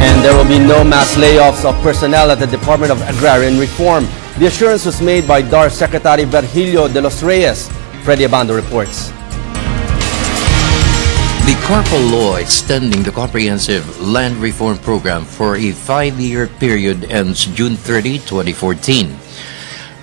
And there will be no mass layoffs of personnel at the Department of Agrarian Reform. The assurance was made by DAR Secretary Virgilio de los Reyes. Freddy Abando reports. The Corporal Law extending the Comprehensive Land Reform Program for a 5-year period ends June 30, 2014.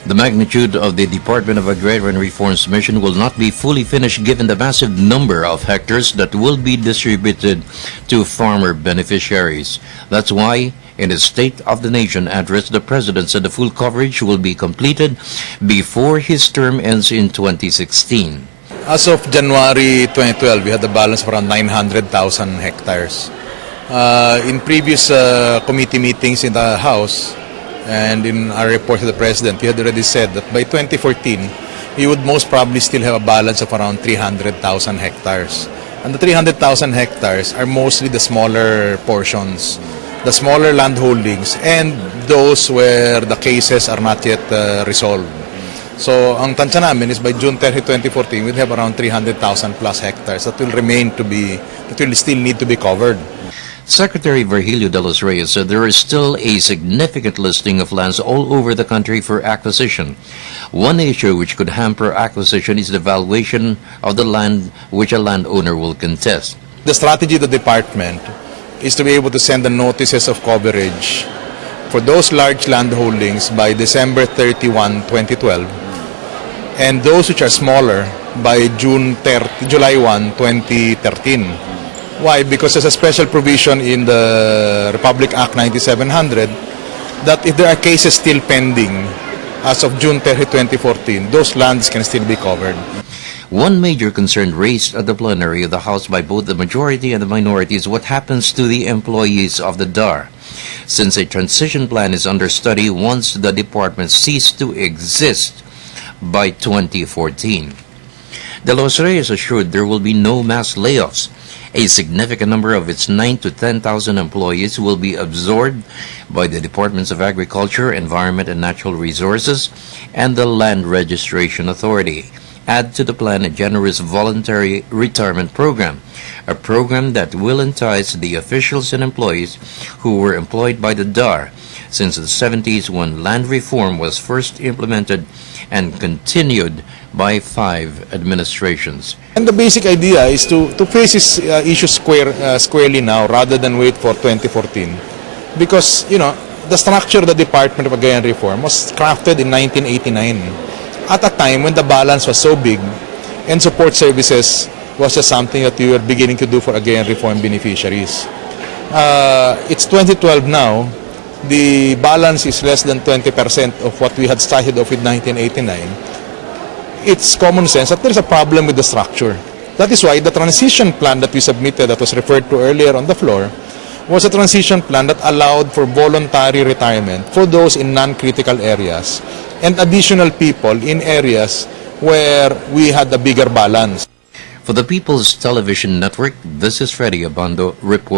The magnitude of the Department of Agrarian Reform's mission will not be fully finished given the massive number of hectares that will be distributed to farmer beneficiaries. That's why, in his State of the Nation address, the President said the full coverage will be completed before his term ends in 2016. As of January 2012, we had a balance of around 900,000 hectares. In previous committee meetings in the House and in our report to the President, we had already said that by 2014, we would most probably still have a balance of around 300,000 hectares. And the 300,000 hectares are mostly the smaller portions, the smaller land holdings, and those where the cases are not yet resolved. So, ang tansya namin is by June 30, 2014, we'll have around 300,000 plus hectares that will still need to be covered. Secretary Virgilio de los Reyes said there is still a significant listing of lands all over the country for acquisition. One issue which could hamper acquisition is the valuation of the land which a landowner will contest. The strategy of the department is to be able to send the notices of coverage for those large land holdings by December 31, 2012, and those which are smaller by July 1, 2013. Why? Because there's a special provision in the Republic Act 9700 that if there are cases still pending as of June 30, 2014, those lands can still be covered. One major concern raised at the plenary of the House by both the majority and the minority is what happens to the employees of the DAR, since a transition plan is under study once the department ceased to exist by 2014. De los Reyes assured there will be no mass layoffs. A significant number of its 9,000 to 10,000 employees will be absorbed by the Departments of Agriculture, Environment and Natural Resources and the Land Registration Authority. Add to the plan a generous voluntary retirement program, a program that will entice the officials and employees who were employed by the DAR since the 70s when land reform was first implemented and continued by 5 administrations. And the basic idea is to face this issue squarely now rather than wait for 2014. Because, the structure of the Department of Agrarian Reform was crafted in 1989 at a time when the balance was so big and support services was just something that we were beginning to do for agrarian reform beneficiaries. It's 2012 now. The balance is less than 20% of what we had started off with 1989. It's common sense that there's a problem with the structure. That is why the transition plan that we submitted that was referred to earlier on the floor was a transition plan that allowed for voluntary retirement for those in non-critical areas and additional people in areas where we had a bigger balance. For the People's Television Network, this is Freddy Abando reporting.